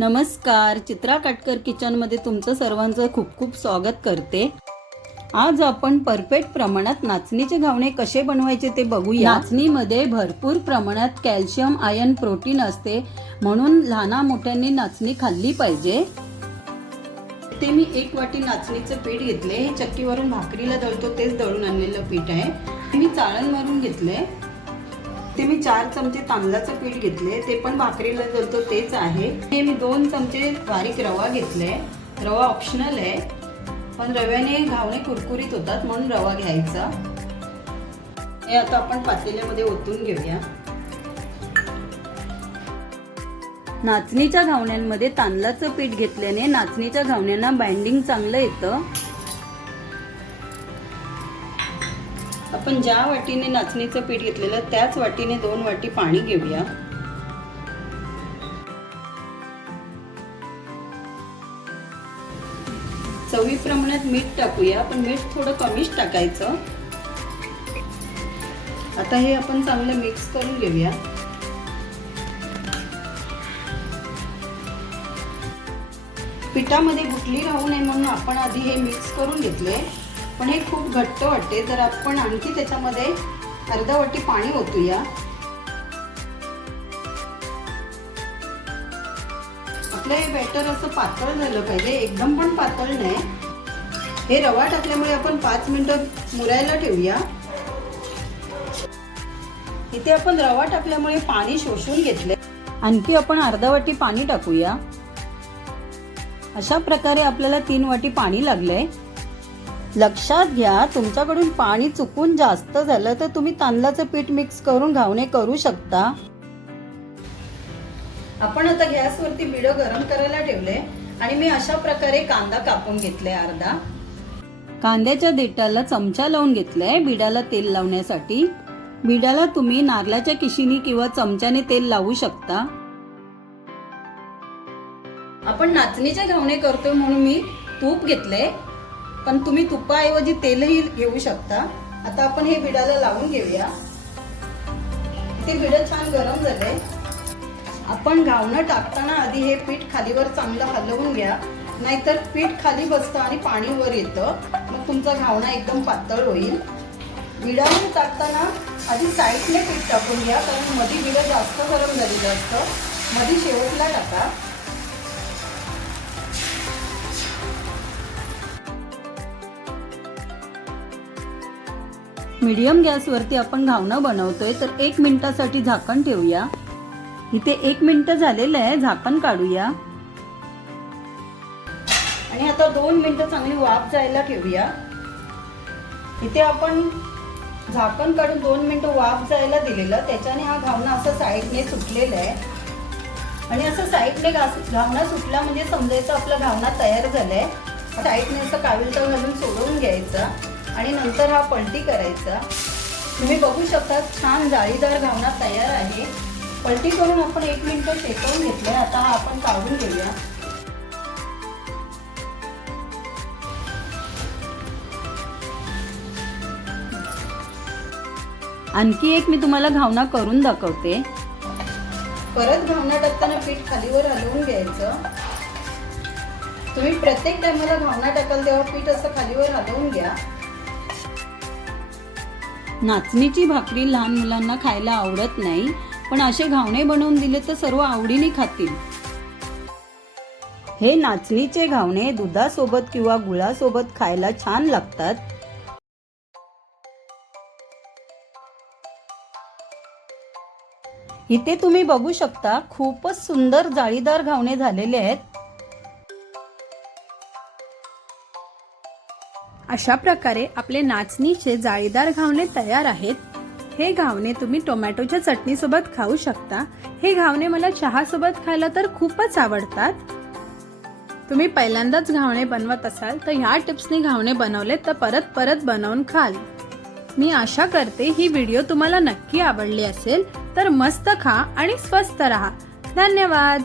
नमस्कार चित्रा काटकर किचनमध्ये तुमचं सर्वांचं खूप खूप स्वागत करते. आज आपण परफेक्ट प्रमाणात नाचणीचे घावणे कसे बनवायचे ते बघूया. नाचणीमध्ये भरपूर प्रमाणात कॅल्शियम आयर्न प्रोटीन असते. म्हणून लहाना मोठ्यांनी नाचणी खाल्ली पाहिजे. ते मी एक वाटी नाचणीचं पीठ घेतले. हे चक्कीवरून भाकरीला दळतो तेच दळून आणलेलं पीठ आहे. मी चाळण मारून घेतले ते मी चार चमचे तांदळाचं पीठ घेतले ते पण भाकरीला जळतो तेच आहे. हे मी दोन चमचे बारीक रवा घेतले रवा ऑप्शनल आहे. पण रव्याने घावणे कुरकुरीत होतात म्हणून रवा घ्यायचा. हे आता आपण पातेल्यामध्ये ओतून घेऊया. नाचणीच्या घावण्यांमध्ये तांदळाचं पीठ घेतल्याने नाचणीच्या घावण्यांना बाइंडिंग चांगलं येतं. आपण ज्या वाटीने नाचणीचं पीठ घेतलेलं त्याच वाटीने दोन वाटी पाणी घेऊया. चवी प्रमाणात मीठ टाकूया पण मीठ थोडं कमीच टाकायचं. आता हे आपण चांगलं मिक्स करून घेऊया. पिठामध्ये गुटली राहू नये म्हणून आपण आधी हे मिक्स करून घेतले. पण हे खूप घट्ट वाटते. तर आपण आणखी त्याच्यामध्ये अर्धा वाटी पाणी ओतूया. आपलं हे बॅटर असं पातळ झालं पाहिजे. एकदम पण पातळ नाही. हे रवा टाकल्यामुळे आपण पाच मिनटं मुरायला ठेवूया. इथे आपण रवा टाकल्यामुळे पाणी शोषून घेतले आणखी आपण अर्धा वाटी पाणी टाकूया. अशा प्रकारे आपल्याला तीन वाटी पाणी लागलंय. लक्षात घ्या तुमच्याकडून पाणी चुकून जास्त झालं तर तुम्ही तांदळाचं पीठ मिक्स करून घावणे करू शकता. आपण आता गॅसवरती बिडं गरम करायला ठेवले आणि मी अशा प्रकारे कांदा कापून घेतलाय अर्धा. कांद्याच्या देठाला चमचा लावून घेतलाय बिडाला तेल लावण्यासाठी. बिडाला तुम्ही नारळाच्या किशीनी किंवा चमच्याने तेल लावू शकता. आपण नाचणीचे घावणे करतोय म्हणून मी तूप घेतले पण तुम्ही तुपाऐवजी तेलही घेऊ शकता. आता आपण हे बिडाला लावून घेऊया. ते बिड छान गरम झाले. आपण घावणं टाकताना आधी हे पीठ खालीवर चांगलं हलवून घ्या. नाहीतर पीठ खाली बसतं आणि पाणी वर येतं. मग तुमचा घावणा एकदम पातळ होईल. विडाने टाकताना आधी साईडने पीठ टाकून घ्या कारण मध्ये विडं जास्त गरम झालेलं असतं मध्ये शेवटला टाका. मीडियम गॅसवरती आपण घावणं बनवतोय तर एक मिनिटासाठी झाकण ठेवूया. इथे एक मिनिट झालेलं आहे झाकण काढूया. आणि आता दोन मिनिटं चांगली वाफ जायला ठेवूया. इथे आपण झाकण काढून दोन मिनिटं वाफ जायला दिलेलं त्याच्याने हा घावणा असं साईडने सुटलेला आहे. आणि असं साईडने घावणा सुटला म्हणजे समजायचं आपला घावणा तयार झालाय. साईडने असं काविलता घालून सोडवून घ्यायचा. आणि नंतर हा पलटी करायचा. तुम्ही बघू शकता छान जाळीदार घावणा तयार आहे. पलटी करून आपण एक मिनिट शेकवून घेतलंय. आता हा आपण काढून घेऊया. आणखी एक मी तुम्हाला घावणा करून दाखवते. परत घावणा टाकताना पीठ खालीवर हलवून घ्यायचं. तुम्ही प्रत्येक टायमाला घावणा टाकाल तेव्हा पीठ असं खालीवर हलवून घ्या. नाचणीची भाकरी लहान मुलांना खायला आवडत नाही पण असे घावणे बनवून दिले तर सर्व आवडीने खातील. हे नाचणीचे घावणे दुधासोबत किंवा गुळासोबत खायला छान लागतात. इथे तुम्ही बघू शकता खूपच सुंदर जाळीदार घावणे झालेले आहेत. अशा प्रकारे आपले नाचणीचे जाळीदार घावणे तयार आहेत. हे घावणे तुम्ही टोमॅटोच्या चटणीसोबत खाऊ शकता. हे घावणे मला चहासोबत खायला तर खूपच आवडतात. तुम्ही पहिल्यांदाच घावणे बनवत असाल तर ह्या टिप्सनी घावणे बनवले तर परत परत बनवून खाल. मी आशा करते ही व्हिडिओ तुम्हाला नक्की आवडली असेल तर मस्त खा आणि स्वस्त रहा. धन्यवाद!